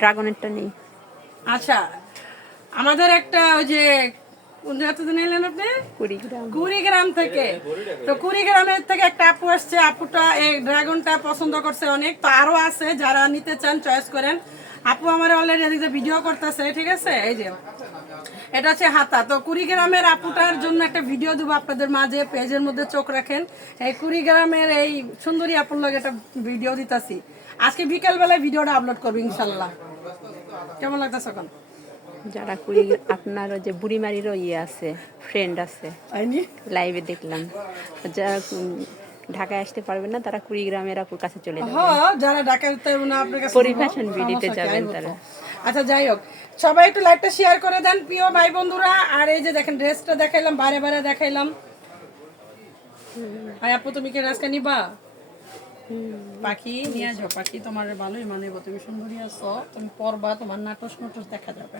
ড্রাগনেরটা নেই। আচ্ছা, আমাদের একটা ওই যে কোন জায়গা থেকে নিলেন আপনি? কুড়িগ্রাম। কুড়িগ্রাম থেকে। তো কুড়িগ্রামের থেকে একটা আপু আসছে, আপুটা এই ড্রাগনটা পছন্দ করছে অনেক। তো আরো আছে যারা নিতে চান চয়েস করেন। আপু আমার অলরেডি এদিকে ভিডিও করতেছে, ঠিক আছে? এই যে এটা হচ্ছে হাতা। তো কুড়িগ্রামের আপুটার জন্য একটা ভিডিও দেবো আপনাদের মাঝে, পেজের মধ্যে চোখ রাখেন। এই কুড়িগ্রামের এই সুন্দরী আপুর লগে একটা ভিডিও দিতাছি। আজকে বিকেল বেলায় ভিডিওটা আপলোড করবো ইনশাল্লাহ। কেমন লাগতেছে এখন? যারা আপনার ওই যে বুড়িমারিরও আছে, ফ্রেন্ড আছে, আইনি লাইভে দেখলাম। যারা ঢাকায় আসতে পারবেন না তারা কুড়িগ্রামের আপুর কাছে চলে যাবে। হ্যাঁ, যারা ঢাকাতে না আপনার কাছে পরিবেশন বিডিতে যাবেন তারা। আচ্ছা, যাই হোক, সবাই একটু লাইভটা শেয়ার করে দেন প্রিয় ভাই বন্ধুরা। আর এই যে দেখেন ড্রেসটা দেখাইলাম, বারে বারে দেখাইলাম। আর আপু তুমি কি ড্রেসটা নিবা? পাখি নিয়ে যাও, পাখি তোমার ভালোই মানেব, তুমি সুন্দরী আছো, তুমি পরবা, তোমার নাটস নাটস দেখা যাবে।